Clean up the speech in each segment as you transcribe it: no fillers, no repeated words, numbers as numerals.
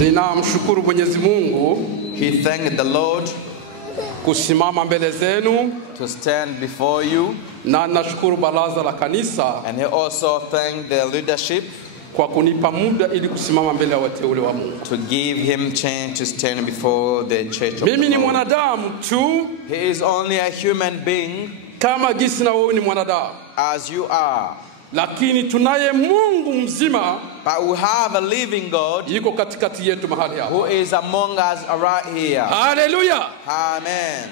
Ninamshukuru Mwenyezi Mungu. He thanked the Lord kusimama mbele zenu, to stand before you. na nashukuru baraza la kanisa, And he also thanked the leadership kwa kunipa muda ili kusimama mbele ya wateule wa Mungu. to give him chance to stand before the church of Mimi ni God. mwanadamu tu, He is only a human being kama gisi na wewe ni mwanadamu, as you are. lakini tunaye Mungu mzima, But we have a living God yuko katikati yetu mahali hapa. who is among us right here. Haleluya! Amen.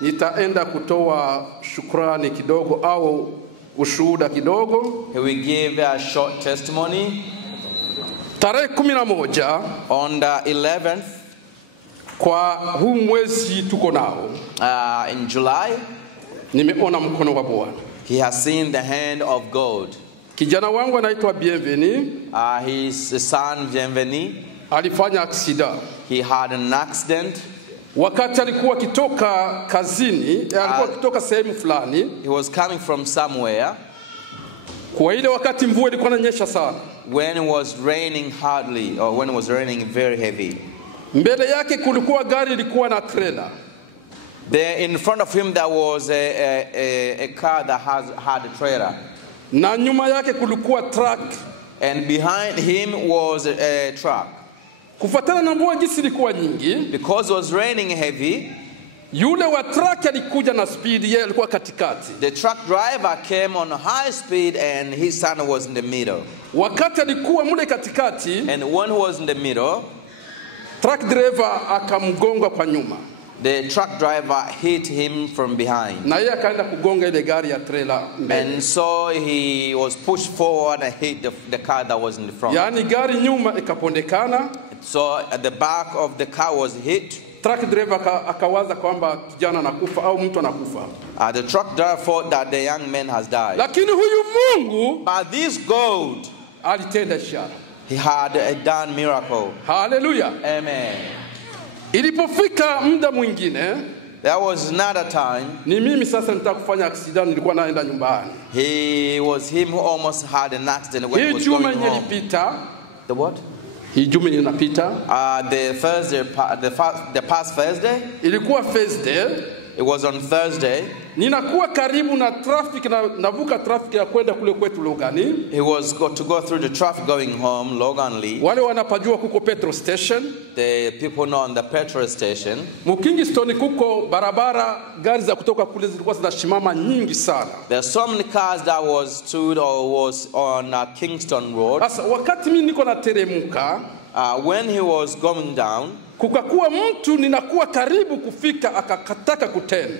Nitaenda kutoa shukrani kidogo au ushuhuda kidogo. He will give a short testimony. Tarehe 11 On the 11th, kwa huu mwezi tuko nao, in July, nimeona mkono wa Bwana. he has seen the hand of God. Kijana wangu anaitwa Bienveni, His son, Bienveni, alifanya aksida. he had an accident. Wakati alikuwa kitoka kazini, alikuwa kitoka sehemu fulani. He was coming from somewhere Kwa ile wakati mvua ilikuwa inanyesha sana, when it was raining hardly, or when it was raining very heavy. mbele yake kulikuwa gari ilikuwa na trailer. There in front of him there was a car that had a trailer. Na nyuma yake kulikuwa truck. And behind him was a truck. Kufuatana na mvua jinsi ilikuwa nyingi, Because it was raining heavy, yule wa truck alikuja na speed, yeye alikuwa katikati. the truck driver came on high speed and his son was in the middle. Wakati alikuwa mule katikati, And when he was in the middle, truck driver akamgonga kwa nyuma. the truck driver hit him from behind. Na yeye akaenda kugonga ile gari ya trailer mbele. And so he was pushed forward and hit the car that was in the front. Yaani gari nyuma ikapondekana. So at the back of the car was hit. Truck driver akawaza kwamba kijana anakufa au mtu anakufa. The truck driver thought that the young man has died. Lakini huyu Mungu, But this God, alitenda ishara. he had done miracle. Haleluya. Amen. Ilipofika muda mwingine, There was another time, ni mimi sasa nitaka kufanya accident, nilikuwa naenda nyumbani. he was him who almost had an accident when he Hii was juma going home. ilipita, The what? hii juma inapita. The past Thursday. Ilikuwa Thursday. It was on Thursday. Ninakuwa karibu na traffic, na navuka traffic ya kwenda kule kwetu Logani. He was got to go through the traffic going home, Logan Lee. Wale wanapajua kuko petrol station. The people know on the petrol station. Kingston kuko barabara, gari za kutoka kule zilikuwa zinashimama nyingi sana. There are so many cars that was stood or was on Kingston Road. Sasa wakati mimi niko nateremka, when he was going down, kukakuwa mtu ninakuwa karibu kufika akakataka kutenda.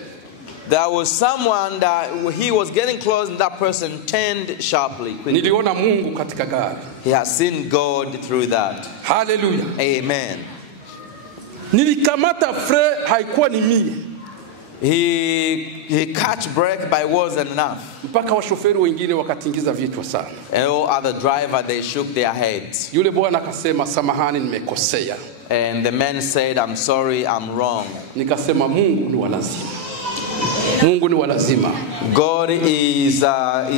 there was someone that he was getting close and that person turned sharply. Niliona Mungu katika gari. He has seen God through that. Hallelujah. Amen. Nilikamata fre, haikuwa ni mimi. He catch brake but it wasn't enough. Mpaka washoferi wengine wakatingiza vichwa sana. And all other driver, they shook their heads. Yule bwana akasema samahani, nimekosea. And the man said, I'm sorry, I'm wrong. Nikasema Mungu ni wa lazima. Mungu ni wa lazima. God is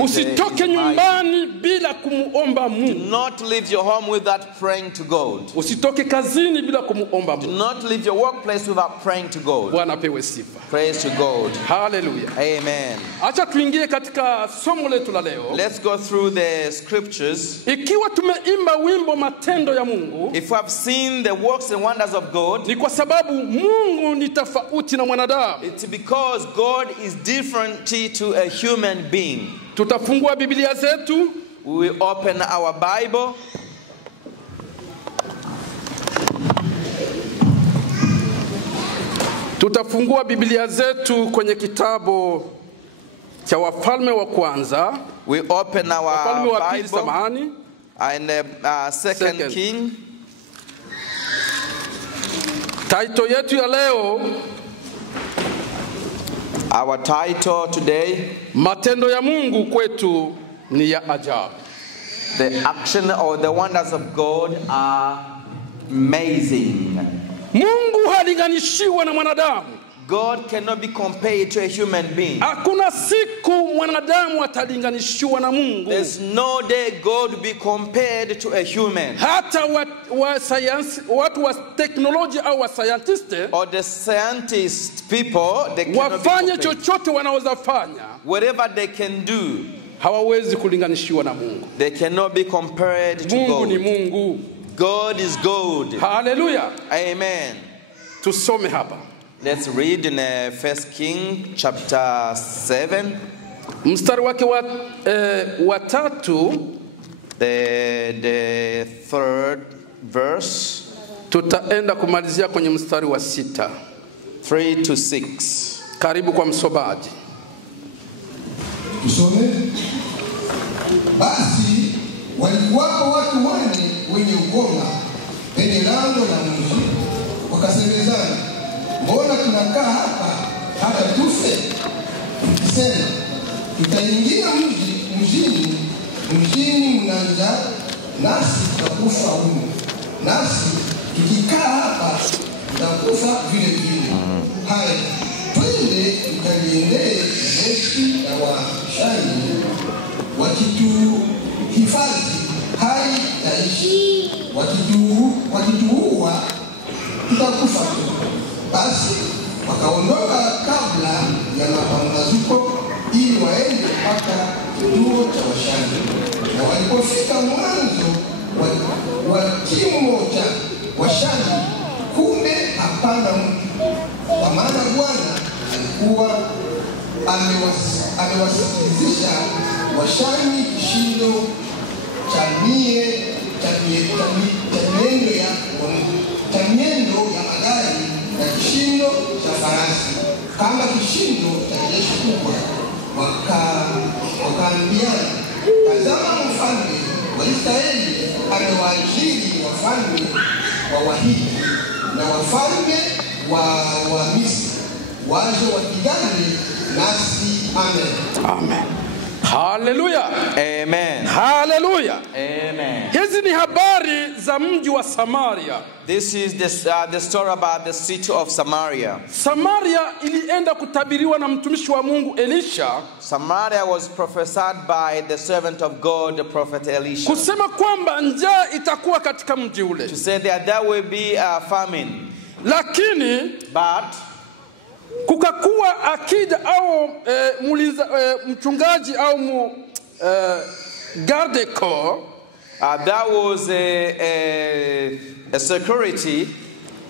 Usitoke nyumbani bila kumuomba Mungu. Do not leave your home without praying to God. Usitoke kazini bila kumuomba Do Mungu. not leave your workplace without praying to God. Bwana pewe sifa. Praise to God. Hallelujah. Amen. Acha tuingie katika somo letu la leo. Let's go through the scriptures. Ikiwa tumeimba wimbo matendo ya Mungu, If we have seen the works and wonders of God, ni kwa sababu Mungu ni tofauti na mwanadamu. it's because God is different to a human being. Tutafungua Biblia zetu. We will open our Bible. Tutafungua Biblia zetu kwenye kitabu cha Wafalme wa kwanza. We open Wafalme our wa pili, Bible samahani. in the second King. Title yetu ya leo, Our title today, matendo ya Mungu kwetu ni ya ajabu. the action or the wonders of God are amazing. Mungu halinganishiwa na mwanadamu. God cannot be compared to a human being. Hakuna siku mwanadamu atalinganishiwa na Mungu. There's no day God will be compared to a human. Hata watu wa technology au wa scientist, or the scientist people, they cannot wafanye chochote wanaweza fanya, whatever they can do, hawawezi kulinganishiwa na Mungu. They cannot be compared to Mungu God. ni Mungu. God is God. Hallelujah. Amen. Tusome hapa. Let's read in 1 King chapter 7. Mstari wake wa tatu, the third verse. Tutaenda kumalizia kwenye mstari wa 6. 3 to 6. Karibu kwa msomaji. Tusome. Basi walikuwapo watu wane wenye ukoma penye lango la mji, wakasemezana, mbona tunakaa hapa hata tufe? Sema, tutaingia mjini mna njaa, nasi tutakufa humo. Nasi tukikaa hapa tutakufa vile vile. Haya, twende tukaliendee jeshi la Washani, wakituhifadhi hai taishi, wakituua tutakufa tu. Basi wakaondoka kabla ya mapambazuko ili waende mpaka kituo cha Washani. Na walipofika mwanzo wa kimo cha Washani, kumbe hapana mtu, kwa maana Bwana alikuwa amewasikizisha Washani kishindo cha miendo ya magari na kishindo cha farasi, kama kishindo cha jeshi kubwa. Wakaambiana, tazama, mfalme wa Israeli amewaajiri wafalme wa Wahiti na wafalme wa Misri waje wapigane nasi. Amen. Amen. Hallelujah. Amen. Hallelujah. Amen. Hizi ni habari za mji wa Samaria. This is the story about the city of Samaria. Samaria ilienda kutabiriwa na mtumishi wa Mungu Elisha. Samaria was prophesied by the servant of God, the prophet Elisha. Kusema kwamba njaa itakuwa katika mji ule. To say that there will be a famine. Lakini but kukakuwa akida au mchungaji au garde corps. There was a security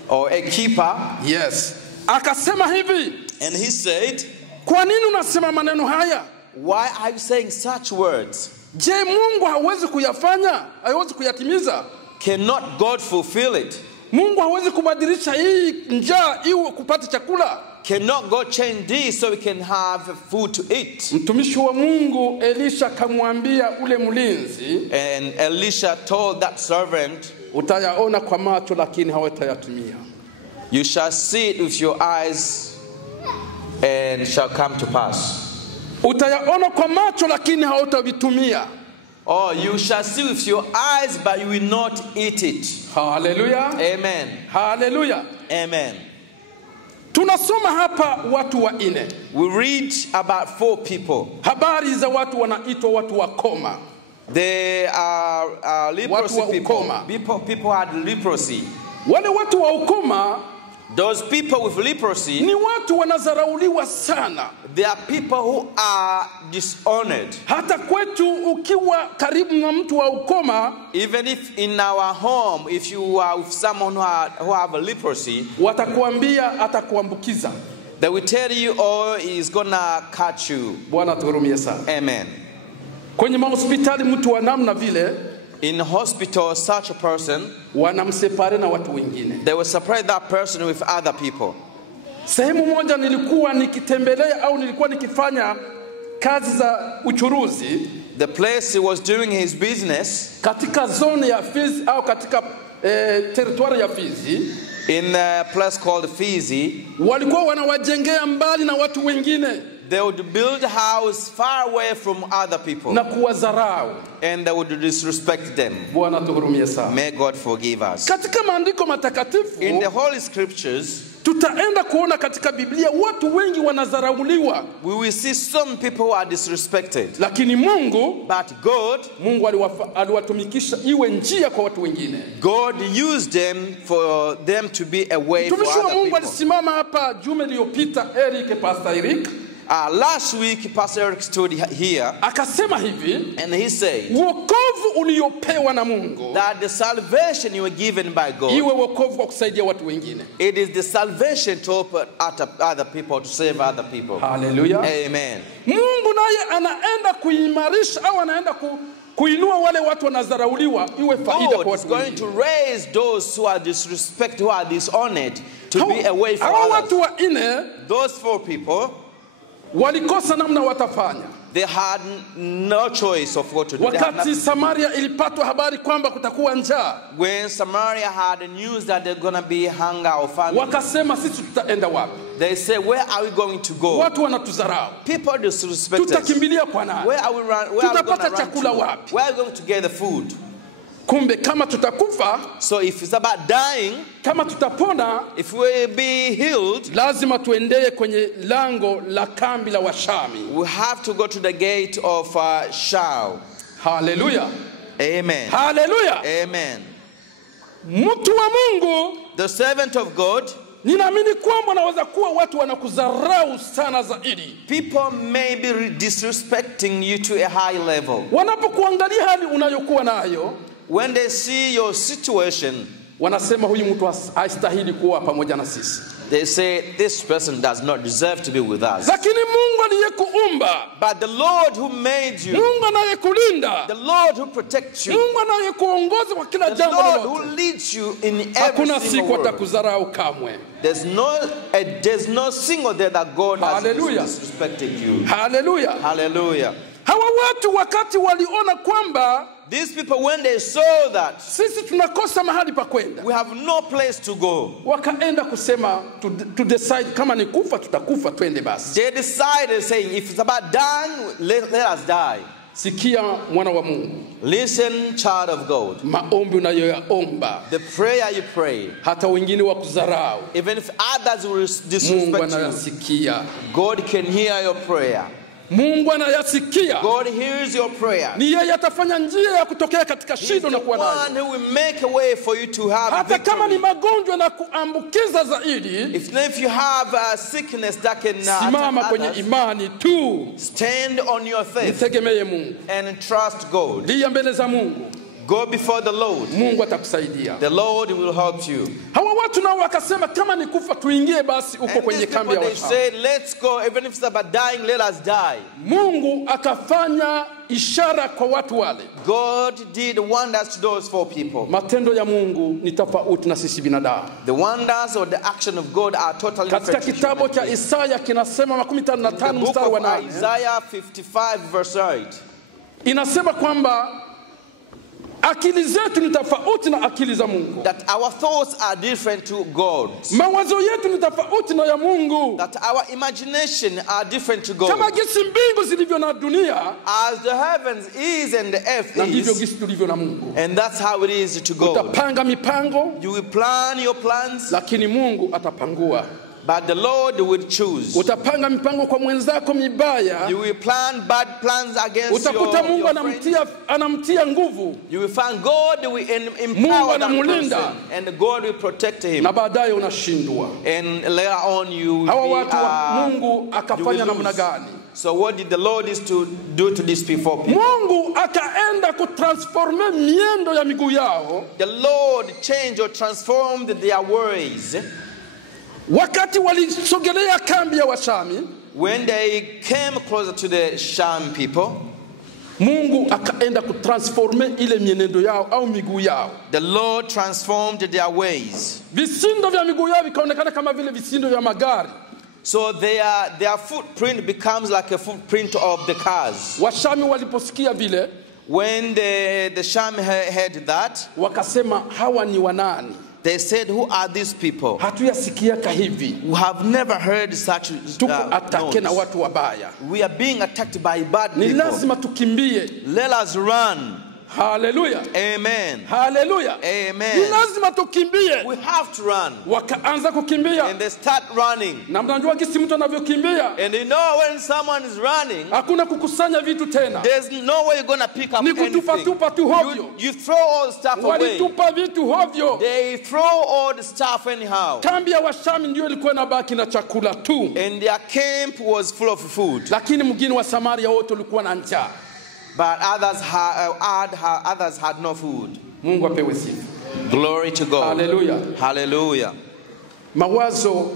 or a keeper. Yes. Akasema hivi. And he said, kwa nini unasema maneno haya? Why are you saying such words? Je, Mungu hawezi kuyafanya? Hawezi kuyatimiza? Cannot God fulfill it? Mungu hawezi kubadilisha hii njaa iwe kupata chakula? Cannot God change this so we can have food to eat? Mtumishi wa Mungu Elisha kamwambia ule mlinzi. And Elisha told that servant, utayaona kwa macho lakini hawatayatumia. You shall see it with your eyes and it shall come to pass. Utayaona kwa macho lakini hautavitumia. Oh, you shall see with your eyes but you will not eat it. Hallelujah. Amen. Hallelujah. Amen. Tunasoma hapa watu wanne. We read about 4 people. Habari za watu wanaitwa watu wa koma. They are leprosy people. People had leprosy. Wale watu wa ukoma, those people with leprosy, ni watu wanazarauliwa sana. They are people who are dishonored. Hata kwetu ukiwa karibu na mtu wa ukoma, even if in our home, if you are with someone who have a leprosy, watakuambia atakuambukiza. They will tell you, oh, he's gonna catch you. Bwana tuhurumie sana. Amen. Kwenye hospitali mtu wa namna vile, in hospital, such a person, wanamsepare na watu wengine. They will separate that person with other people. Sehemu moja nilikuwa nikitembelea au nilikuwa nikifanya kazi za uchuruzi. The place he was doing his business, katika zone ya Fizi au katika territory ya Fizi, in a place called Fizi, walikuwa wanawajengea mbali na watu wengine. They would build a house far away from other people. Na kuwadharau. And they would disrespect them. Bwana tuhurumie sana. May God forgive us. Katika maandiko matakatifu, in the Holy Scriptures, Tutaenda kuona katika Biblia watu wengi wanadharauliwa. We will see some people who are disrespected. Lakini Mungu, Mungu aliwatumikisha iwe njia kwa watu wengine. God used them for them to be a way for other people. Mungu alisimama hapa juma iliyopita, Pastor Eric. Last week, Pastor Eric stood here. Akasema hivi, and he said, wokovu uliopewa na Mungu, that the salvation you were given by God, iwe wokovu kwa kusaidia watu wengine. It is the salvation to open other people, to save other people. Hallelujah. Amen. Mungu naye anaenda kuimarisha au anaenda kuinua wale watu wanadharauliwa iwe faida kwa watu wengine. God is going to raise those who are disrespected, who are dishonored, to be a way for others. Watu wanne, those 4 people, walikosa namna watafanya. They had no choice of what to do. Wakati Samaria ilipatwa habari kwamba kutakuwa njaa, when Samaria had the news that there's going to be hunger or famine, wakasema sisi tutaenda wapi? They say, where are we going to go? Watu wanatudharau. People disrespect us. Tutakimbilia kwa nani? Where are we tutapata chakula wapi? Where are we going to get the food? Kumbe kama tutakufa, so if it's about dying, kama tutapona, if we be healed, lazima tuendee kwenye lango la kambi la Washami. We have to go to the gate of Shao. Hallelujah. Amen. Hallelujah. Amen. Mtu wa Mungu, the servant of God, ninaamini kwamba naweza kuwa watu wanakudharau sana zaidi. People may be disrespecting you to a high level. Wanapokuangalia hali unayokuwa nayo, when they see your situation, wanasema huyu mtu hastahili kuwa pamoja na sisi. They say this person does not deserve to be with us. Lakini Mungu aliyekuumba, but the Lord who made you, Mungu anayekulinda, the Lord who protects you, Mungu anayekuongoza kwa kila jambo, the Lord who leads you in every hakuna single siku atakudharau kamwe. There's no single day that God Hallelujah. has disrespected you. Hallelujah. Hallelujah. Hawa watu wakati waliona kwamba, these people, when they saw that sisi tunakosa mahali pa kwenda, we have no place to go, wakaenda kusema to decide kama ni kufa tutakufa, twende basi. They decided saying, if it's about dying, let us die. Sikia mwana wa Mungu. Listen, child of God. Maombi unayoyaomba, the prayer you pray, hata wengine wakudharau, even if others will disrespect Mungu anayasikia. God can hear your prayer. Mungu anayasikia. God hears your prayer. Ni yeye atafanya njia ya kutokea katika shida na kuwa nayo. He's the one who will make a way for you to have hata victory. kama ni magonjwa na kuambukiza zaidi, if you have a sickness that can simama kwenye imani tu. Stand on your faith. Mtegemee Mungu. And trust God. Lia mbele za Mungu. Go before the Lord. Mungu atakusaidia. The Lord will help you. Hawa watu nao wakasema kama ni kufa tuingie basi uko kwenye kambi ya Washami. They said, let's go, even if it's about dying, let us die. Mungu akafanya ishara kwa watu wale. God did wonders to those 4 people. Matendo ya Mungu ni tofauti na sisi binadamu. The wonders or the action of God are totally different. Katika kitabu cha Isaya kinasema 55 mstari wa 8. Isaiah 55 verse 8. Inasema kwamba akili zetu ni tofauti na akili za Mungu. That our thoughts are different to God's. Mawazo yetu ni tofauti na ya Mungu. That our imagination are different to God. Kama jinsi mbingu zilivyo na dunia, as the heavens is and the earth na ndivyo jinsi tulivyo na Mungu. And that's how it is to God. Utapanga mipango, you will plan your plans, lakini Mungu atapangua. But the Lord will choose. Utapanga mipango kwa mwenzako mibaya. You will plan bad plans against utakuta Mungu anamtia nguvu. You will find God will empower that person, and God will protect him. Na baadaye unashindwa. And later on you will hawa watu wa Mungu akafanya namna gani? So what did the Lord do to these people? Mungu akaenda kutransforme miendo ya miguu yao. The Lord changed or transformed their ways. Wakati walisogelea kambi ya Washami, when they came closer to the Sham people, Mungu akaenda kutransforme ile mienendo yao au miguu yao. The Lord transformed their ways. Visindo vya miguu yao vikaonekana kama vile visindo vya magari. So their footprint becomes like a footprint of the cars. Washami waliposikia vile, when the Sham heard that, wakasema hawa ni wanani? They said, who are these people? Hatuyasikia hivi. We have never heard such na watu wabaya. We are being attacked by bad people. Ni lazima tukimbie. Let us run. Hallelujah. Amen. Hallelujah. Amen. Ni lazima tukimbie. We have to run. Wakaanza kukimbia. And they start running. Na mnajua kisi mtu anavyokimbia. And you know when someone is running, hakuna kukusanya vitu tena. There's no way you're going to pick up ni anything. kutupa tu hovyo. You throw all the stuff away. Walitupa vitu hovyo. They throw all the stuff anyhow. Kambi ya Washami ndio ilikuwa inabaki na chakula tu. And their camp was full of food. Lakini mgini wa Samaria wote ulikuwa na njaa. But others had no food. Mungu apewe sifa. Glory to God. Hallelujah. Hallelujah. Mawazo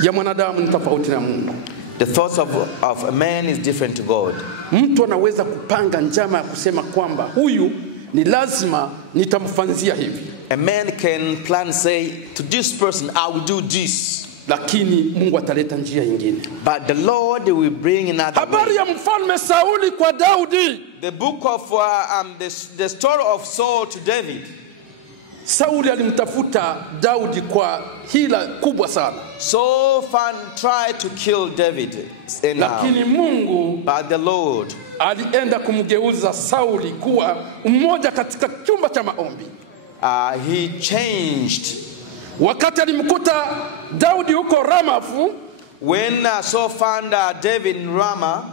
ya mwanadamu ni tofauti na Mungu. The thoughts of a man is different to God. Mtu anaweza kupanga njama ya kusema kwamba huyu ni lazima nitamfanzia hivi. A man can plan, say, to this person I will do this. Lakini Mungu ataleta njia nyingine. But the Lord will bring another habari way. ya mfalme Sauli kwa Daudi. The book of the story of Saul to David. Sauli alimtafuta Daudi kwa hila kubwa sana. Saul tried to kill David. Lakini Mungu, but the Lord, alienda kumgeuza Sauli kuwa mmoja katika chumba cha maombi. He changed. Wakati alimkuta Daudi huko Ramafu, when Saul found David in Ramah,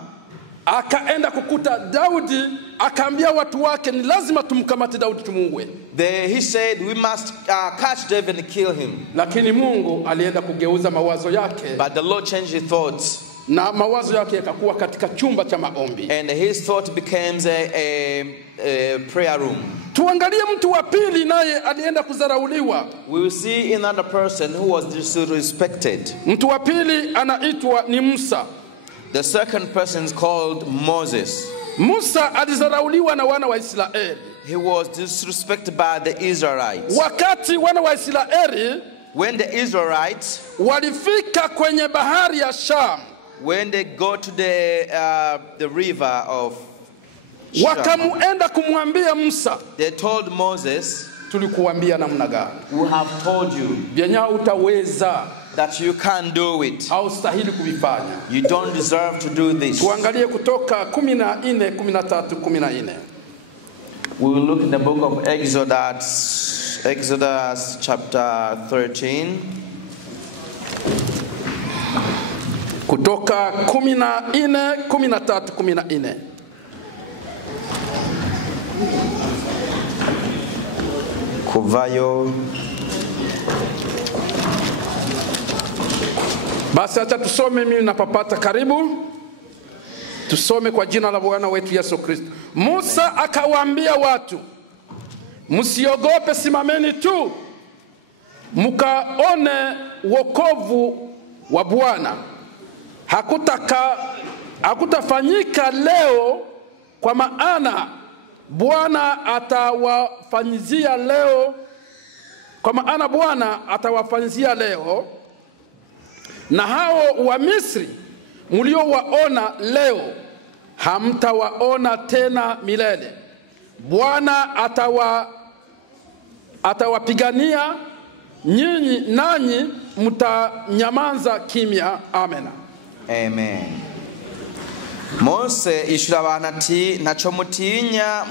akaenda kukuta Daudi, akaambia watu wake ni lazima tumkamate Daudi tumuue. He said we must catch David and kill him. Lakini Mungu alienda kugeuza mawazo yake. But the Lord changed his thoughts. Na mawazo yake yakakuwa katika chumba cha maombi. And his thought becomes a prayer room. Tuangalie mtu wa pili naye alienda kudharauliwa. We will see another person who was disrespected. Mtu wa pili anaitwa ni Musa. The second person is called Moses. Musa alizarauliwa na wana wa Israeli. He was disrespected by the Israelites. Wakati wana wa Israeli, when the Israelites walifika kwenye bahari ya Sham, when they go to the river of Sham, wakamuenda kumwambia Musa, they told Moses, tulikuambia namna gani? We have told you Vyenya utaweza, that you can't do it. haustahili kuvifanya. You don't deserve to do this. Tuangalie Kutoka 14:13-14. We will look in the book of Exodus chapter 13. Kutoka 14:13-14. Kuvayo. Basi acha tusome mimi napapata karibu. Tusome kwa jina la Bwana wetu Yesu Kristo. Musa akawaambia watu, msiogope, simameni tu mkaone wokovu wa Bwana. Hakutafanyika leo, kwa maana Bwana atawafanyizia leo, na hao wa Misri mliowaona leo hamtawaona tena milele. Bwana atawapigania nyinyi, nanyi mtanyamaza kimya. Amen. Amen. Mose ishura abantu ati ntaco mutinya,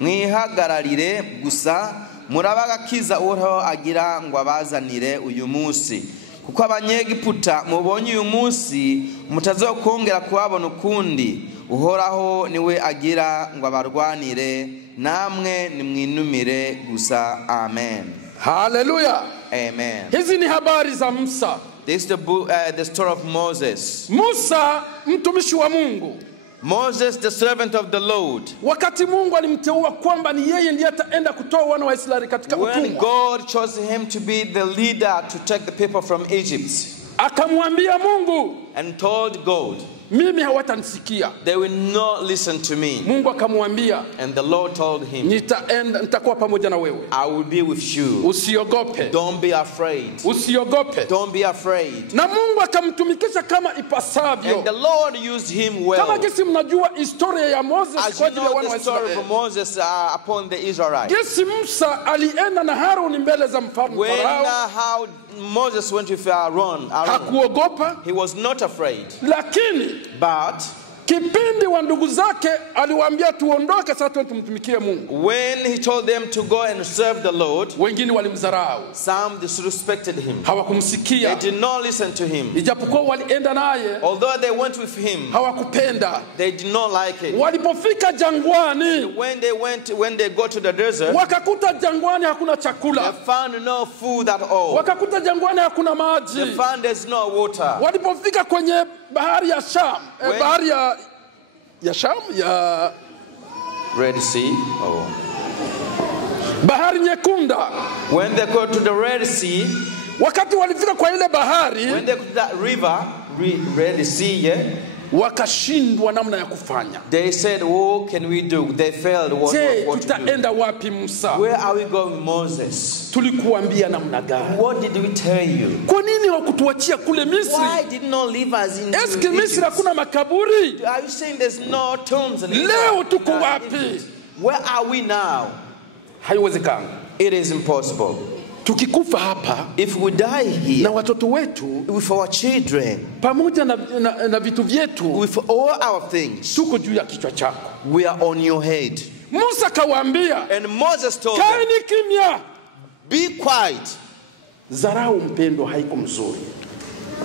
mwihagararire gusa murabagakiza uhoraho agira ngo abazanire uyu munsi, kuko abanyegiputa mubonye uyu munsi mutazokongera kuhabona ukundi. Uhoraho niwe agira ngo abarwanire, namwe nimwinumire gusa. Amen. Hallelujah. Amen. Hizi ni habari za Musa. This is the story of Moses. Musa mtumishi wa Mungu. Moses, the servant of the Lord. Wakati Mungu alimteua kwamba ni yeye ndiye ataenda kutoa wana wa Israeli katika utumwa, when God chose him to be the leader to take the people from Egypt, akamwambia Mungu, and told God, mimi hawatanisikia, they will not listen to me. Mungu akamwambia, and the Lord told him, nitakuwa pamoja na wewe, I will be with you. Usiogope. Don't be afraid. Usiogope. Don't be afraid. Na Mungu akamtumikisha kama ipasavyo. And the Lord used him well. Kama jinsi mnajua historia ya Moses kwa ajili ya wana wa Israeli. The story of Moses upon the Israelites. Jinsi Musa alienda na Haruni mbele za mfalme Farao. How Moses went with Aaron. Hakuogopa. He was not afraid. Lakini but kipindi wa ndugu zake aliwaambia tuondoke sasa tumtumikie Mungu, when he told them to go and serve the Lord, wengine walimdharau, some disrespected him. hawakumsikia, They did not listen to him. ijapokuwa walienda naye, Although they went with him, hawakupenda. they did not like it. Walipofika jangwani, When they got to the desert, wakakuta jangwani hakuna they chakula, found no food at all. wakakuta jangwani hakuna They maji. found there's no water. Walipofika kwenye bahari ya Sham, bahari ya Sham, ya Red Sea. Oh. bahari nyekunda, When they got to the Red Sea, wakati walifika kwa ile bahari, when they got to that river, Red Sea, yeah, wakashindwa namna ya kufanya. they said, what can we do? They failed what Je, to do. tutaenda wapi Musa? Where are we going, Moses? Tulikuambia namna gani? What did we tell you? Kwa nini hawakutuachia kule Why Misri? did not leave us in Eske Misri Egypt? hakuna makaburi? Are you saying there's no tombs in Leo Egypt? tuko wapi? Where are we now? Haiwezekani. It is impossible. Tukikufa hapa If we die here, na watoto wetu with our children, pamoja na vitu vyetu, with all our things, tuko juu ya kichwa chako. we are on your head. Musa kawaambia, And Moses told them, kaeni kimya. be quiet. Dharau mpendo haiko mzuri.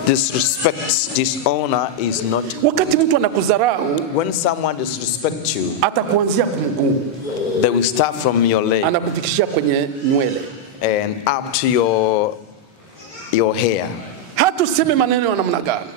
Disrespect, dishonor is not. Wakati mtu anakudharau, When someone disrespects you, atakuanzia kumguu, they will start from your leg anakufikishia kwenye nywele. and up to your hair. Hatuseme maneno ya namna gani,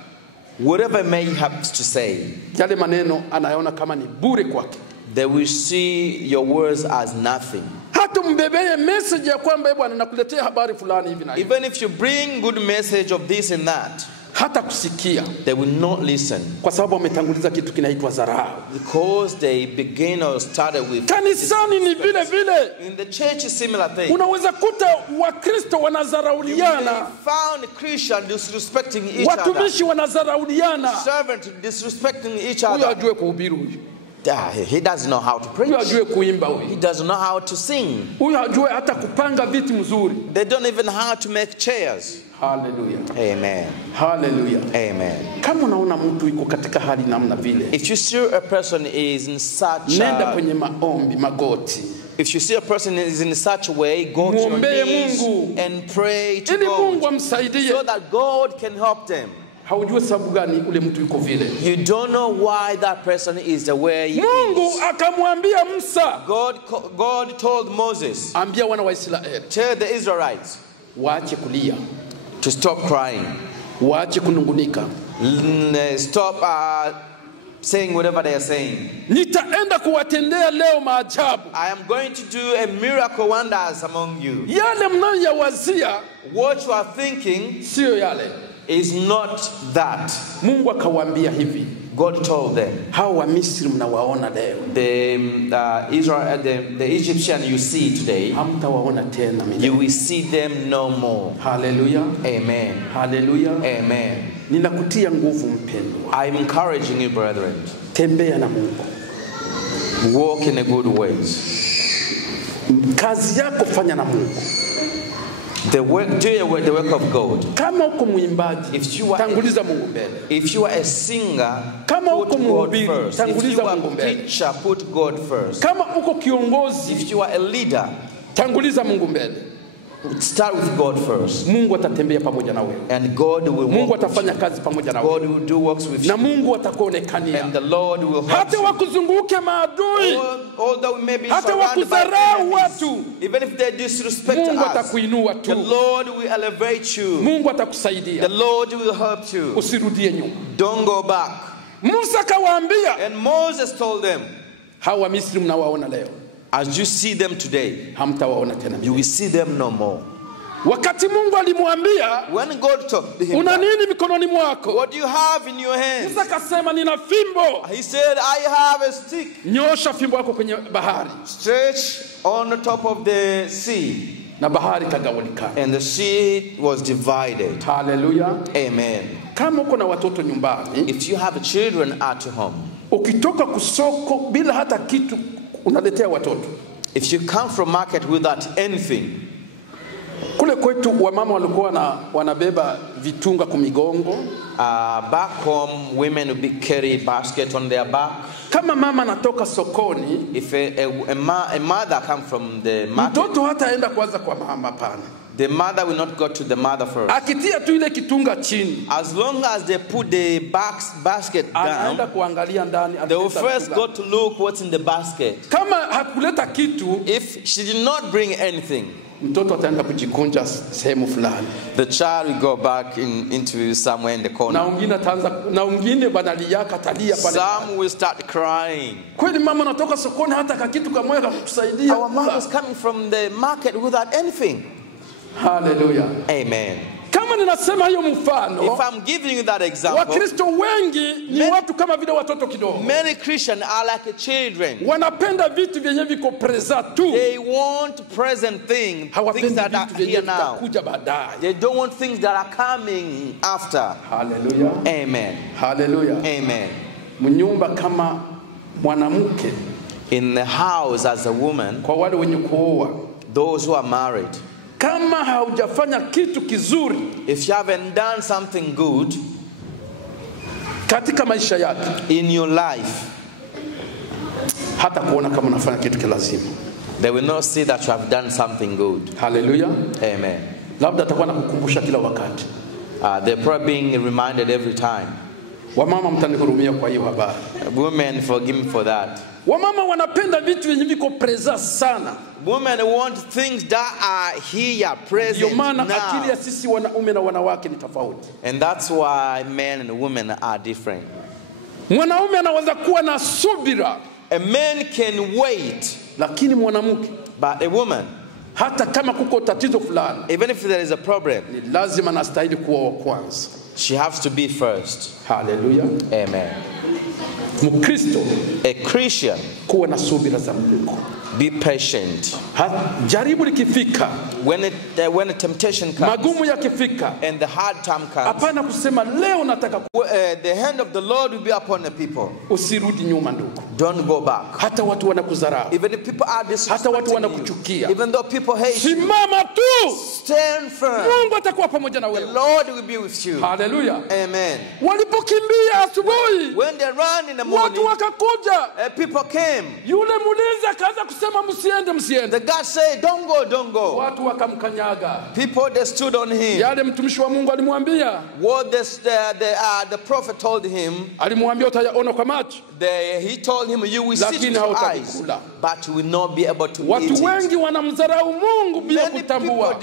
Whatever may have to say, yale maneno anayaona kama ni bure kwake. they will see your words as nothing. Hata mbebeye message ya kwamba Bwana nakuletea habari fulani hivi na hivi, Even if you bring good message of this and that, hata kusikia, they will not listen, kwa sababu wametanguliza kitu kinaitwa dharau. because they begin or started with. Kanisani ni vile vile. In the church, is similar thing. Unaweza kuta Wakristo They wanadharauliana, found Christian disrespecting each other, watumishi wanadharauliana. servant disrespecting each Huyo other. ajue kuhubiri huyu, He doesn't know how to preach. huyo ajue kuimba He huyu, doesn't know how to sing. huyo ajue hata kupanga viti mzuri. They don't even know how to make chairs. Haleluya, Amen. haleluya. Amen. Kama unaona mtu yuko katika hali namna vile, If you see a person is in such nenda a, kwenye maombi, magoti, if you see a person is in such a way, go to your Muombee knees Mungu, and pray to ili Mungu God amsaidie. so that God can help them. Haujue sababu gani ule mtu yuko vile. You don't know why that person is the way he Mungu is. akamwambia Musa, God told Moses, ambia wana wa Israeli tell the Israelites waache kulia, to stop crying, waache kunungunika. stop saying whatever they are saying. Nitaenda kuwatendea leo maajabu. I am going to do a miracle wonders among you. Yale mnayoyawazia What you are thinking siyo yale. is not that. Mungu akawaambia hivi, God told them, hao wa Misri mnawaona leo, the Egyptian you see today, hamtawaona tena milele. you will see them no more. Haleluya, Amen. haleluya. Amen. Ninakutia nguvu mpendwa, I'm encouraging you, brethren, tembea na Mungu. walk in the good ways. Kazi yako fanya na Mungu. Do the work of God. Kama uko mwimbaji, If you are tanguliza Mungu mbele. If you are a singer, Kama put uko God mhubiri, first. If tanguliza you are Mungu a mbele. preacher, put God first. Kama uko kiongozi, If you are a leader, tanguliza Mungu mbele. start with God first. Mungu atatembea pamoja na wewe. And God will Mungu walk with atafanya you. kazi pamoja na wewe. God will do works with Na you. Mungu atakuonekania. And the Lord will help Hata you. wakuzunguke maadui, Although we may be hata surrounded by wakudharau enemies, watu, even if they disrespect Mungu us, atakuinua the tu. Lord will elevate you. Mungu The atakusaidia. Lord will help you. Usirudie nyuma. Don't go back. Musa kawaambia, And Moses told them, hawa wa Misri mnawaona leo, as you see them today, hamtawaona tena. you will see them no more. Wakati Mungu alimwambia, When God told him, una nini mikononi mwako? what do you have in your hands? Musa akasema, nina fimbo. He said, I have a stick. Nyosha fimbo yako kwenye bahari, Stretch on the top of the sea. na bahari kagawanyika. And the sea was divided. Haleluya. Amen. Kama uko na watoto nyumbani, If you have children at home, ukitoka kusoko bila hata kitu unaletea watoto, if you come from market without anything, Kule kwetu wamama walikuwa wanabeba vitunga kumigongo. Back home, women would be carry basket on their back. Kama mama anatoka sokoni, If a mother come from the market, mtoto hataenda kwanza kwa mama pana. the mother will not go to the mother first. Akitia tu ile kitunga chini, As long as they put the basket anaenda down, kuangalia ndani. they will first go to look what's in the basket. Kama hakuleta kitu, If she did not bring anything, mtoto ataenda kujikunja sehemu fulani. the child will go back into somewhere in the Na corner. wengine banaliaka talia pale. Some will start crying. Kweli mama anatoka sokoni hata kakitu kamoja kakusaidia. Our mom was coming from the market without anything. Hallelujah. Amen. Kama ninasema hiyo mfano, If I'm giving you that example, Wakristo wengi ni watu kama vile watoto kidogo. many Christians are like children. Wanapenda vitu vyenye viko preza tu. They want present things Hawapendi that are vitu vyenye here now. vitakuja baadaye. They don't want things that are coming after. Hallelujah. Amen. Hallelujah. Amen. Mnyumba kama mwanamke, In the house as a woman, kwa wale wenye kuoa, those who are married, kama haujafanya kitu kizuri if you haven't done something good katika maisha yake, in your life, hata kuona kama unafanya kitu kilazima. they will not see that you have done something good. Hallelujah. Amen. Labda atakuwa nakukumbusha kila wakati. They're probably being reminded every time. Wamama mtanihurumia kwa hiyo habari. Women, forgive me for that. Wamama wanapenda vitu vyenye viko preza sana. Women want things that are here, present Ndio maana akili now. ya sisi wanaume na wanawake ni tofauti. And that's why men and women are different. Mwanaume anaweza kuwa na subira, A man can wait, lakini mwanamke but a woman, hata kama kuko tatizo fulani, even if there is a problem, ni lazima anastahili kuwa wa kwanza. she has to be first. Hallelujah. Amen. Mkristo A Christian, kuwa na subira za Mungu. be patient. Jaribu likifika, When a temptation comes magumu yakifika, and the hard time comes, hapana kusema leo nataka the hand of the Lord will be upon the people. usirudi nyuma ndugu. Don't go back. Hata watu wanakudharau, Even if people are hata watu disrespecting wanakuchukia, you, even though people hate you, simama tu. stand firm. Mungu atakuwa pamoja na The wewe. Lord will be with you. Hallelujah. Amen. Walipokimbia asubuhi, When they ran in the watu morning, wakakuja. people came. Yule mlinzi akaanza kusema msiende. The God said, don't go, don't go. Watu wakamkanyaga. People, they stood on him. Yale mtumishi wa Mungu alimwambia, What the prophet told him, alimwambia utayaona kwa macho, he told him, you will see it with lakini your eyes, hautakula. but you will not be able to eat Watu it. wengi wanamdharau Mungu bila Many people kutambua.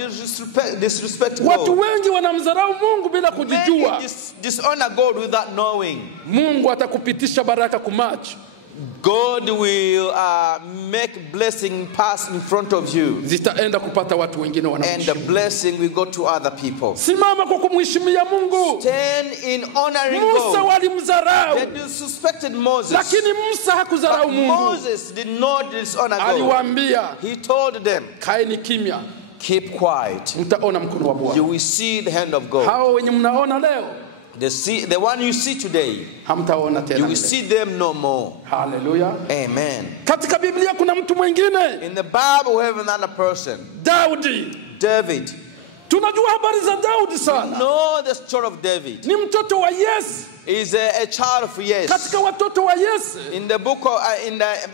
disrespect Watu God. wengi wanamdharau Mungu bila kujijua. Many dishonor God without knowing. Mungu atakupitisha baraka kumacho. God will make blessing pass in front of you, Zitaenda kupata watu wengine and the wanamheshimu. blessing will go to other people. Simama kwa kumheshimia Mungu. Stand in honoring Musa God. walimdharau, They disrespected Moses, lakini Musa hakudharau but Mungu. Moses did not dishonor God. Aliwaambia, He told them, kaeni kimya, keep quiet. mtaona mkono wa You Bwana. will see the hand of God. Hao wenye mnaona leo, The one you see today, hamtaona you tena. will see them no more. Hallelujah. Amen. Katika Biblia kuna mtu mwingine, In the Bible, we have another person, Daudi. David. Tunajua habari za Daudi sana. Know the story of David. Ni mtoto wa Yese. He's a child of Yes. Katika watoto wa Yese, In the book of,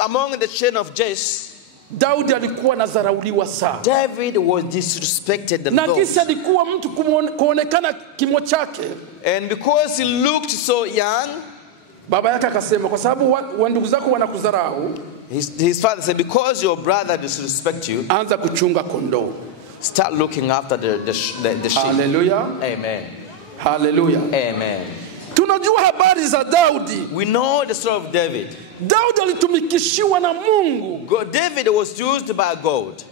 among the children of Jesse, Daudi alikuwa anadharauliwa sana. David was disrespected the Na most. kisa alikuwa mtu kuonekana kimo chake. And because he looked so young, Baba yake akasema kwa sababu wa ndugu zako wanakudharau, his father said, because your brother disrespect you, anza kuchunga kondoo. start looking after the sheep. Hallelujah. Amen. Hallelujah. Amen. Tunajua habari za Daudi. We know the story of David. Daudi alitumikishiwa na Mungu. David was used by God.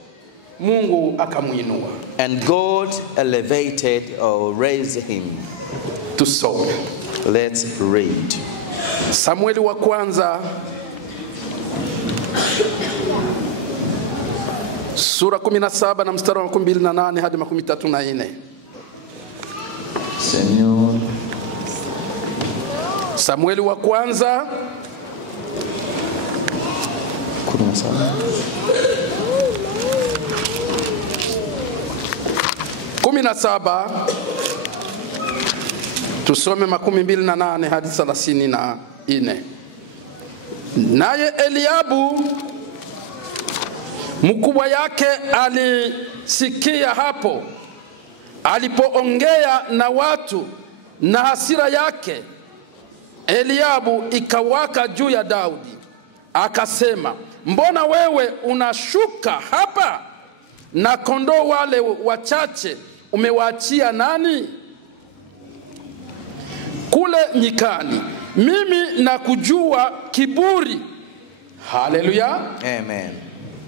Mungu akamuinua. And God elevated or raised him. Tusome. Let's read. Samueli wa kwanza sura 17 na mstari wa 28 hadi 34. Samueli wa kwanza 17. 17 tusome 28 hadi 34. Naye Eliabu mkubwa yake alisikia hapo alipoongea na watu, na hasira yake Eliabu ikawaka juu ya Daudi. Akasema, mbona wewe unashuka hapa, na kondoo wale wachache umewaachia nani kule nyikani? Mimi nakujua kiburi. Haleluya, Amen.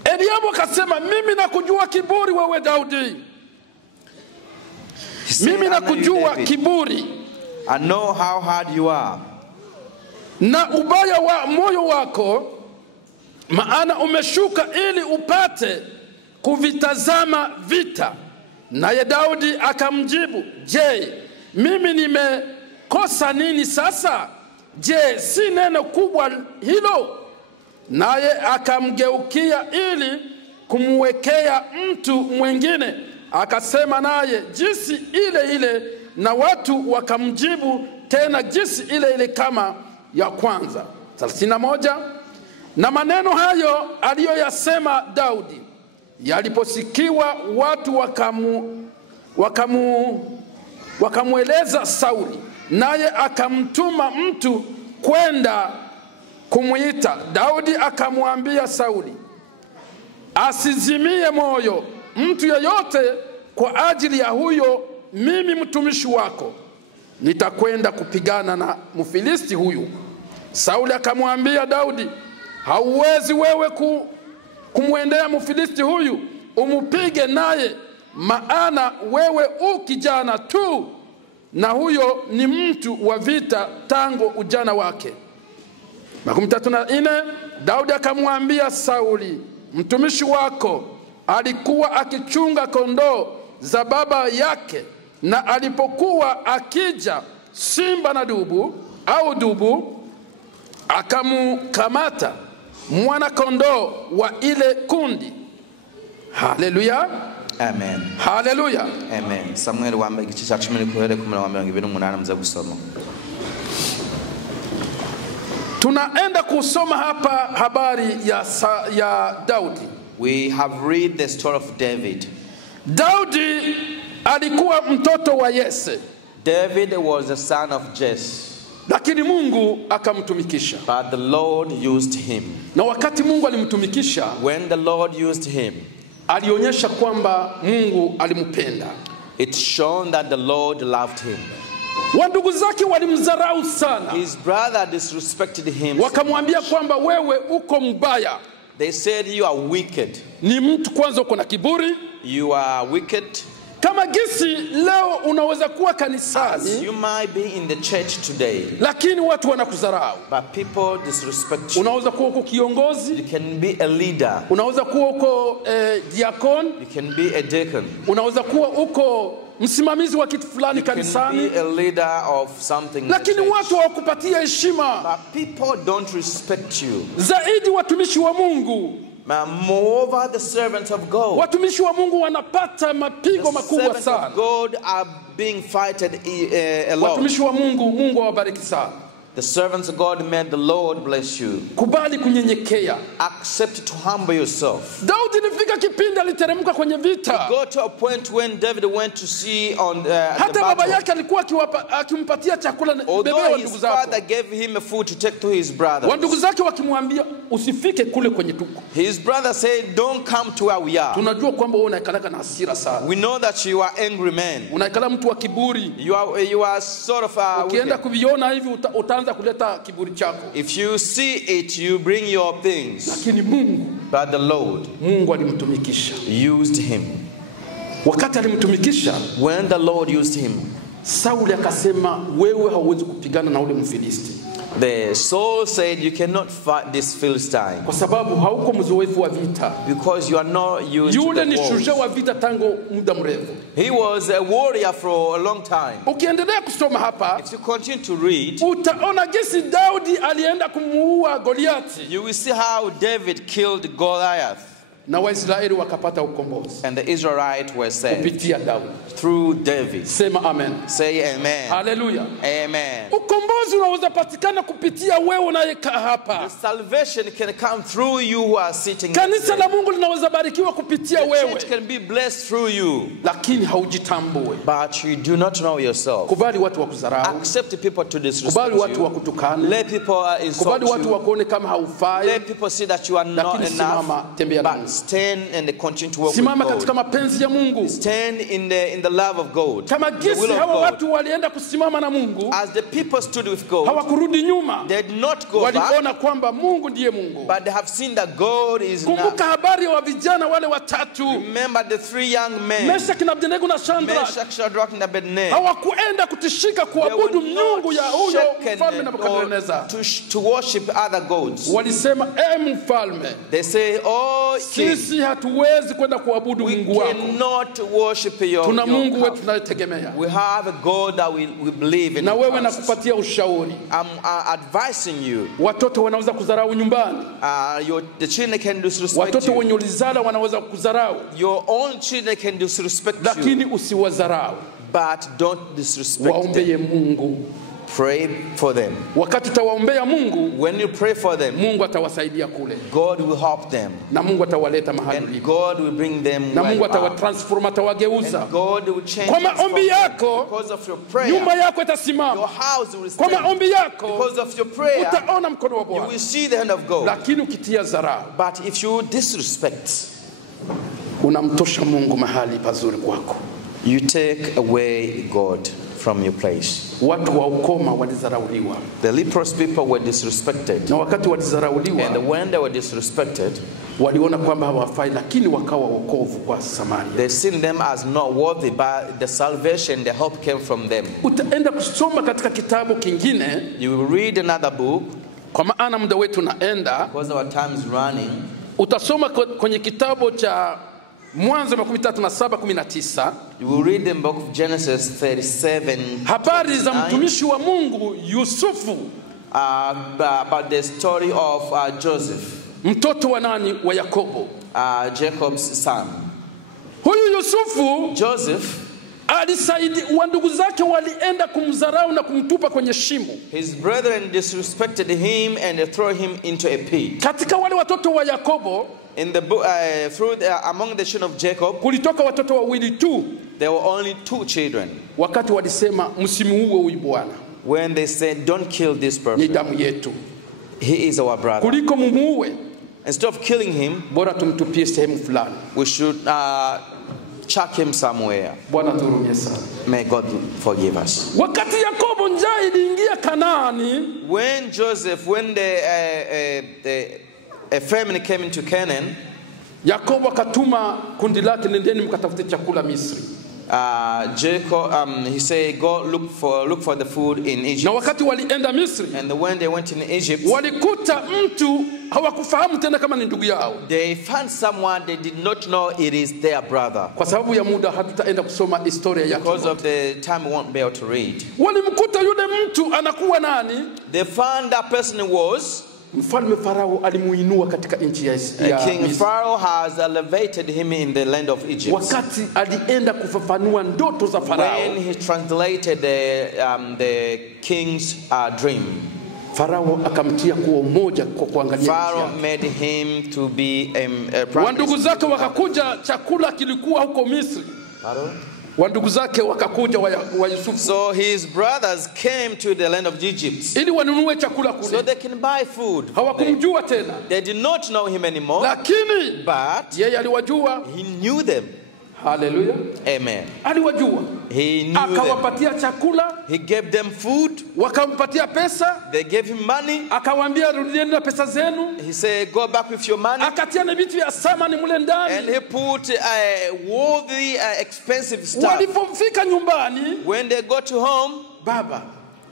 Eliabu akasema, mimi nakujua kiburi wewe Daudi. Mimi nakujua kiburi. I know how hard you are. Na ubaya wa moyo wako, maana umeshuka ili upate kuvitazama vita. Naye Daudi akamjibu, je, mimi nimekosa nini sasa? Je, si neno kubwa hilo? Naye akamgeukia ili kumwekea mtu mwingine, akasema naye jinsi ile ile, na watu wakamjibu tena jinsi ile ile kama ya kwanza. 31. Na maneno hayo aliyoyasema Daudi yaliposikiwa, watu wakamueleza Sauli, naye akamtuma mtu kwenda kumuita. Daudi akamwambia Sauli asizimie moyo mtu yeyote kwa ajili ya huyo, mimi mtumishi wako nitakwenda kupigana na Mfilisti huyu. Sauli akamwambia Daudi, hauwezi wewe kumwendea Mfilisti huyu umupige naye, maana wewe kijana tu, na huyo ni mtu wa vita tangu ujana wake. 34. Daudi akamwambia Sauli, mtumishi wako alikuwa akichunga kondoo za baba yake, na alipokuwa akija simba na dubu akamkamata mwana kondoo wa ile kundi. Haleluya, Amen. Haleluya, Amen. Samuel wambaye igice cya 10 kuhere ku murongo wa 28 mza gusoma. Tunaenda kusoma hapa habari ya Daudi. We have read the story of David. Daudi alikuwa mtoto wa Yese. David was the son of Jesse. Lakini Mungu akamtumikisha. But the Lord used him. Na wakati Mungu alimtumikisha, when the Lord used him, alionyesha kwamba Mungu alimpenda. It shown that the Lord loved him. Wandugu zake walimdharau sana. His brother disrespected him. Wakamwambia kwamba wewe uko mbaya. They said you are wicked. Ni mtu kwanza uko na kiburi. You are wicked. Kama gisi leo unaweza kuwa kanisani. As you might be in the church today. Lakini watu wanakudharau. But people disrespect you. Unaweza kuwa uko kiongozi. You can be a leader. Unaweza kuwa uko diakon. You can be a deacon. Unaweza kuwa uko msimamizi wa kitu fulani kanisani. You can be a leader of something. Lakini watu hawakupatia heshima. But people don't respect you. Zaidi watumishi wa Mungu. Moreover, the servants of God. Watumishi wa Mungu wanapata mapigo makubwa sana. The servants of God are being fighted a lot. Watumishi wa Mungu, Mungu awabariki sana. The servants of God, may the Lord bless you. Kubali kunyenyekea. Accept to humble yourself. Daudi ilifika kipindi aliteremka kwenye vita. He got to a point when David went to see on the hata baba yake alikuwa akimpatia chakula bebe wa ndugu zake. His father gave him a food to take to his brothers. Wa ndugu zake wakimwambia usifike kule kwenye tuko. His brother said, don't come to where we are. Tunajua kwamba wewe unaikala na hasira sana. We know that you are angry man. Unaikala mtu wa kiburi. You are sort of a. Ukienda kuviona hivi utaanza kuleta kiburi chako. If you see it, you bring your things. Lakini Mungu, but the Lord, Mungu alimtumikisha. Used him. Wakati alimtumikisha, when the Lord used him, Sauli akasema wewe hauwezi kupigana na ule Mfilisti. The Saul said, you cannot fight this Philistine. Kwa sababu hauko mzoefu wa vita. Because you are not used to Yule the ni shujaa wa vita tangu muda mrefu. He was a warrior for a long time. Ukiendelea kusoma hapa, if you continue to read, utaona jinsi Daudi alienda kumuua Goliathi. You will see how David killed Goliath. na Waisraeli wakapata ukombozi and the Israelites were saved kupitia Daudi. through David. Sema amen. Say amen. Haleluya. Amen. Ukombozi unaweza patikana kupitia wewe unayekaa hapa. The salvation can come through you who are sitting. Kanisa la Mungu linaweza barikiwa kupitia The wewe. church can be blessed through you, Lakini haujitambue. but you do not know yourself. Kubali watu wakudharau. Accept people to disrespect Kubali watu you. wakutukane. Let people insult Kubali watu you. wakuone kama haufai. Let people see that you are not Lakini simama, enough, tembea na but Mungu. stand and continue to walk with Simama katika God. mapenzi ya Mungu. Stand in the love of God, Kama the gisi will of hawa God. watu walienda kusimama na Mungu, As the people stood with God, hawakurudi nyuma. they did not go back, Waliona kwamba Mungu ndiye Mungu. but they have seen that God is now. Kumbuka habari wa vijana wale watatu, Remember the three young men, Meshaki na Abednego na Shadraka, Meshach, Shadrach, and Abednego. hawakuenda kutishika They kuabudu were miungu ya huyo shaken mfalme Nebukadneza. to worship other gods. Walisema, mfalme, They say, oh king, sisi hatuwezi kwenda kuabudu we Mungu wako. cannot worship your Tuna Mungu wetu God. tunayetegemea. We have a God that we believe in. Na wewe nakupatia ushauri. I'm advising you. Watoto wanaweza kudharau nyumbani. The children can disrespect Watoto you. wenye ulizala wanaweza kudharau. Your own children can disrespect you, Lakini usiwadharau. but don't disrespect them. Waombee Mungu. Pray for them. Wakati utawaombea Mungu, When you pray for them, Mungu atawasaidia kule. God will help them, Na Mungu atawaleta mahali and ulipo. God will bring them Na where Mungu you are. atawatransform, atawageuza. And God will change Kwa transform maombi them. yako, Because of your prayer. nyumba yako Your itasimama. house will Kwa stand. maombi yako, Because of your prayer, utaona mkono wa you Bwana. will see the hand of God. Lakini ukitia dharau, But if you disrespect, unamtosha Mungu mahali pazuri kwako. you take away God from your place. Watu wa ukoma walidharauliwa. The leprous people were disrespected. Na wakati And walidharauliwa, when they were disrespected, waliona kwamba hawafai, lakini wakawa wokovu kwa Samaria. they seen them as not worthy, but the salvation, the hope came from them. Utaenda kusoma katika kitabu kingine, You will read another book, kwa maana muda wetu naenda. because our time is running. Utasoma kwenye kitabu cha Mwanzo 37:19, You will read the book of Genesis 37, habari za mtumishi wa Mungu Yusufu, about the story of Joseph, mtoto wa nani? Wa Yakobo. Jacob's son. Huyu Yusufu Joseph, wa ndugu zake walienda kumdharau na kumtupa kwenye shimo. his brethren disrespected him and they threw him into a pit. Katika wale watoto wa Yakobo, In the among the children of Jacob, kulitoka watoto wawili tu. there were only two children. Wakati walisema msimuue huyu bwana, When they said, don't kill this ni person, damu yetu, he is our brother. kuliko mumuue, Instead of killing him, bora tumtupie sehemu fulani. we should chuck him somewhere. Bwana tuhurumie sana. May God forgive us. Wakati Yakobo njaa iliingia Kanaani, When a famine came into Canaan, Yakobo akatuma kundi lake, nendeni mkatafute chakula Misri. Jacob, he said, go look for the food in Egypt. Na wakati walienda Misri, And when they went in Egypt, walikuta mtu hawakufahamu tena kama ni ndugu yao. they found someone they did not know it is their brother. Kwa sababu ya muda hatutaenda kusoma historia yake. Because of the time, we won't be able to read. Walimkuta yule mtu anakuwa nani? They found that person was Mfalme Farao alimuinua katika nchi ya King Misri. Pharaoh has elevated him in the land of Egypt. Wakati alienda kufafanua ndoto za Farao, When he translated the king's dream, Farao akamtia kuwa umoja kwa kuangalia Pharaoh nchi made him to be a prime Wandugu minister. zake wakakuja, chakula kilikuwa huko Misri. Pardon? Wandugu zake wakakuja wa Yusufu So his brothers came to the land of Egypt ili wanunue chakula so kule. they can buy food. Hawakumjua tena, They did not know him anymore, lakini but yeye aliwajua. he knew them. Haleluya, Amen. aliwajua. He knew them. Akawapatia chakula, He gave them food. wakampatia pesa, They gave him money. akawaambia rudieni na pesa zenu. He said, go back with your money. Akatia na vitu vya samani mule And ndani. he put worthy, expensive stuff. Walipofika nyumbani, When they got to home, baba,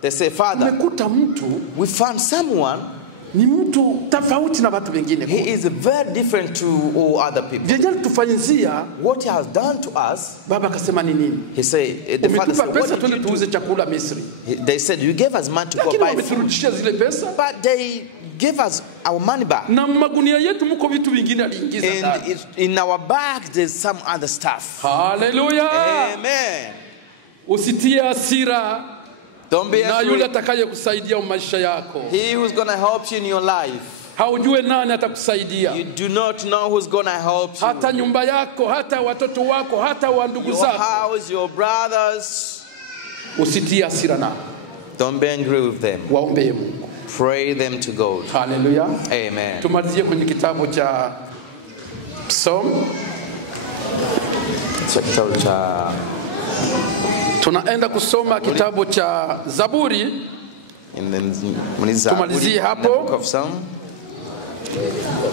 they say, Father, umekuta mtu we found someone. ni mtu tofauti na watu wengine. He is very different to all other people. Vyenye alitufanyizia, What he has done to us, baba akasema ni nini? he said, the father Umetupa said, pesa what did twende you do? tuuze chakula Misri. They said, you gave us money to go Lakini buy food. wameturudishia zile pesa. But they gave us our money back. Na magunia yetu mko vitu vingine aliingiza ndani. And in our bag there's some other stuff. Hallelujah. Amen. Usitie hasira. Don't be na yule afraid. atakaye kusaidia maisha yako. He who's going to help you in your life. Haujue nani atakusaidia. You do not know who's going to help you. Hata nyumba yako, hata watoto wako, hata wa ndugu Your zako. house, your brothers. Usitie hasira nao. Don't be angry with them. Waombee Mungu. Pray them to God. Hallelujah. Amen. Tumalizie kwenye kitabu cha Psalm. Tunaenda kusoma kitabu cha Zaburi. Tumalizie hapo.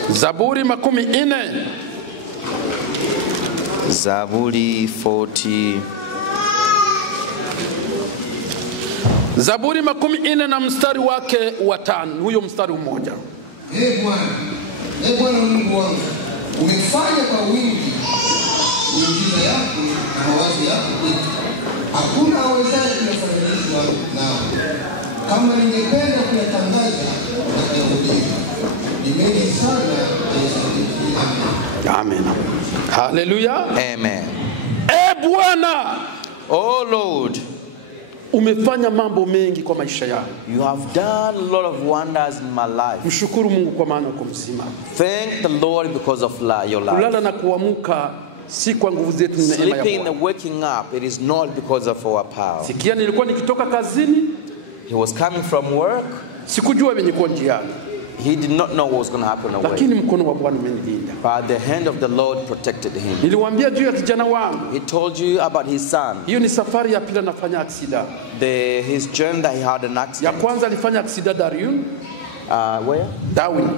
Zaburi 40. Zaburi 40. Zaburi 40 na mstari wake wa 5. Huyo mstari mmoja. Bwana Mungu wangu, umefanya kwa wingi miujiza yako na mawazo yako. Hakuna awezaye kuyafananisha nao. Kama ningependa kuyatangaza na kuyahubiri, ni mengi sana. Amen. Hallelujah. Amen. Bwana, oh Lord, umefanya mambo mengi kwa maisha yangu. You have done a lot of wonders in my life. Mshukuru Mungu kwa maana uko mzima. Thank the Lord because of your life. Kulala na kuamka si kwa nguvu zetu, ni neema ya Sleeping and Bwana. waking up, it is not because of our power. Sikia, nilikuwa nikitoka kazini. He was coming from work. Sikujua venye kwa njiani. He did not know what was going to happen away. Lakini mkono wa Bwana umenilinda. But the hand of the Lord protected him. Niliwaambia juu ya kijana wangu. He told you about his son. Hiyo ni safari ya pili anafanya aksida. His journey that he had an accident. Ya kwanza alifanya aksida Darwin. Where? Darwin.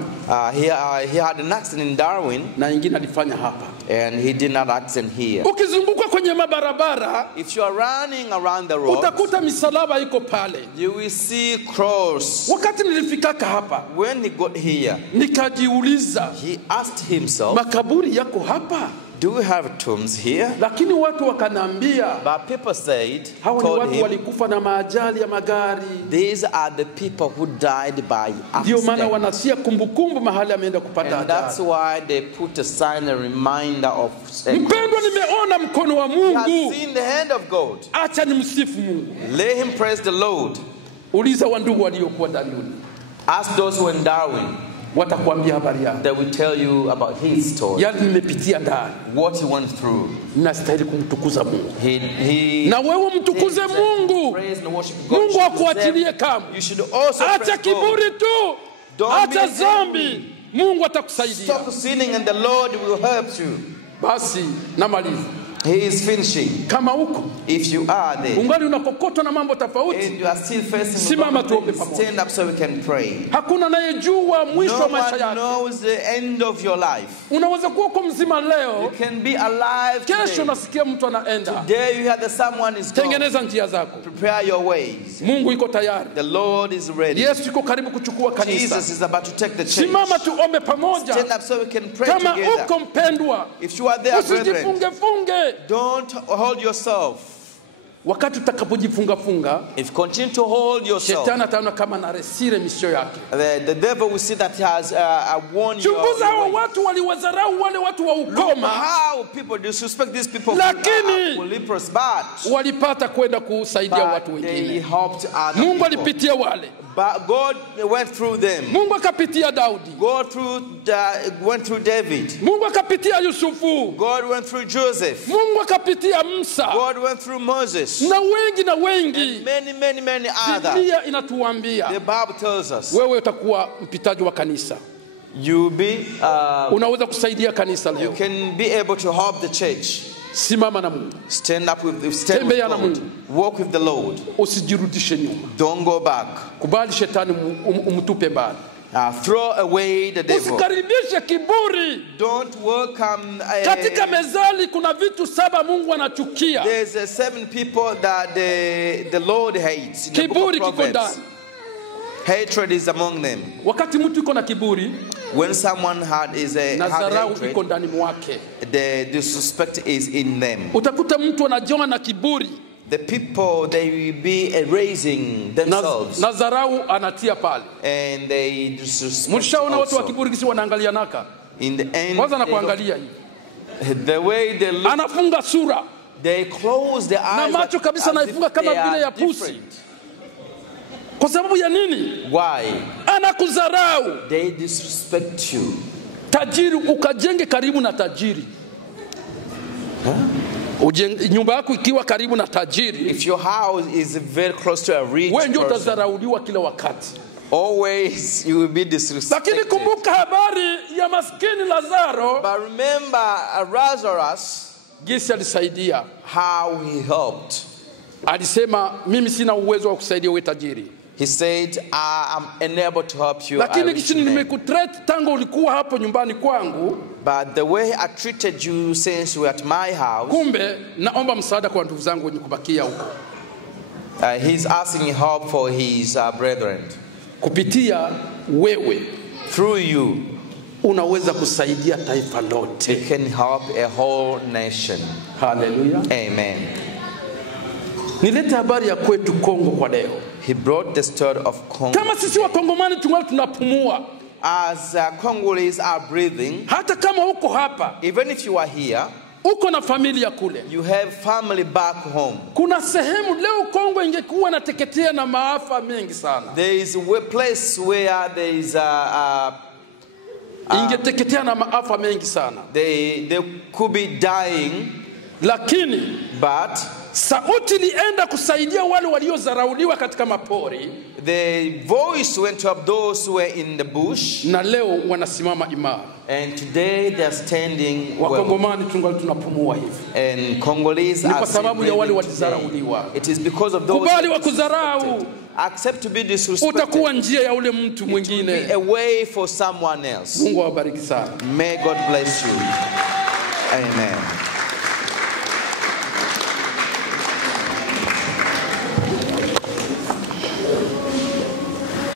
He had an accident in Darwin. Na ingine alifanya hapa. And he did not accident here. Ukizunguka kwenye mabarabara, if you are running around the road, utakuta misalaba iko pale. You will see cross. Wakati nilifikaka hapa, when he got here, nikajiuliza, he asked himself, makaburi yako hapa? Do we have tombs here? Lakini watu wakanambia, but people said, hawa ni watu walikufa na maajali ya magari. These are the people who died by accident. Ndio maana wanasia kumbukumbu mahali ameenda kupata ajali. And that's why they put a sign, a reminder of. Mpendwa, nimeona mkono wa Mungu. He has seen the hand of God. Acha nimsifu Mungu. Let him praise the Lord. Uliza wandugu waliokuwa Darwin. Ask those who were in Darwin. Watakwambia habari yake. They will tell you about his story. Yale nimepitia ndani. What he went through. Nastahili kumtukuza Mungu. He na wewe mtukuze Mungu. Mungu akuachilie kama. Acha kiburi tu. Acha dhambi. Mungu atakusaidia. Stop sinning and the Lord will help you. Basi namaliza. He is finishing. Kama huko, if you are there, ungali unakokotwa na mambo tofauti, and you are still facing, simama tuombe pamoja. Stand up so we can pray. Hakuna anayejua mwisho wa maisha yako. No one knows the end of your life. Unaweza kuwa uko mzima leo, you can be alive today. Kesho nasikia mtu anaenda. Today you hear that someone is gone. Tengeneza njia zako. Prepare your ways. Mungu yuko tayari. The Lord is ready. Yesu yuko karibu kuchukua kanisa. Jesus is about to take the church. Simama tuombe pamoja. Stand up so we can pray kama together. Kama uko mpendwa, if you are there, usijifunge. Don't hold yourself. Wakati utakapojifunga funga, if continue to hold yourself, shetani ataona kama na resire misio yake. The devil will see that he has won your chunguza hao watu waliwadharau wale watu wa ukoma. How people disrespect these people. Lakini but walipata kwenda kusaidia watu wengine. Mungu alipitia wale. But God went through them. Mungu akapitia Daudi. God went through David. Mungu akapitia Yusufu. God went through Joseph. Mungu akapitia Musa. God went through Moses. Na wengi. And many others. Biblia inatuambia. The Bible tells us. Wewe utakuwa mpitaji wa kanisa. You be unaweza kusaidia kanisa leo. You can be able to help the church. Simama na Mungu. Stand with God. Walk with the Lord. Usijirudishe nyuma. Don't go back. Kubali shetani umtupe mbali. Throw away the devil. Usikaribishe kiburi. Don't welcome. Katika mezali kuna vitu 7 Mungu anachukia. There's 7 people that the Lord hates. Kiburi kiko ndani. Hatred is among them. Wakati mtu yuko na kiburi, when someone is nazarau iko ndani mwake. The disrespect is in them. Utakuta mtu anajiona na kiburi. the people, they will be erasing themselves. Na dharau anatia pale. And they disrespect Mlishaona watu wa also. kiburi kisi wanaangalia naka. In the end, Kwanza na kuangalia hivi. the way they look, Anafunga sura. they close their Na eyes macho kabisa naifunga kama vile ya pusi. Kwa sababu ya nini? Why? Anakudharau. They disrespect you. Tajiri ukajenge karibu na tajiri. Nyumba yako ikiwa karibu na tajiri, If your house is very close to a rich wewe ndio person, utadharauliwa kila wakati. always you will be Lakini disrespected. kumbuka habari ya maskini Lazaro, But remember Lazarus, jinsi alisaidia. how he helped. Alisema mimi sina uwezo wa kusaidia wewe tajiri. He said, I am unable to help you. Lakini a rich kitu man. nimekutreat tangu ulikuwa hapo nyumbani kwangu, But the way I treated you since you were at my house, kumbe naomba msaada kwa ndugu zangu wenye kubakia huko. he's asking help for his brethren. Kupitia wewe Through you, unaweza kusaidia taifa lote. you can help a whole nation. Hallelujah. Amen. Nilete habari ya kwetu Kongo kwa leo. He brought the story of Congo. Kama sisi wa Kongomani tungali tunapumua, As Congolese are breathing, hata kama uko hapa, even if you are here, uko na familia kule, you have family back home. kuna sehemu leo Kongo ingekuwa nateketea na maafa mengi sana. There is a place where there is Ingeteketea na maafa mengi sana. they could be dying, Lakini but sauti ilienda kusaidia wale waliozarauliwa katika mapori, the voice went up those who were in the bush, na leo wanasimama imara. and today they are standing well. Wakongomani tungali tunapumua hivi. And Congolese Ni are kwa sababu ya wale breathing today. walizarauliwa. It is because of those Kubali who are wakudharau. disrespected. Accept to be disrespected. Utakuwa njia ya ule mtu Be mwingine. a way for someone else. Mungu awabariki sana. May God bless you. Amen.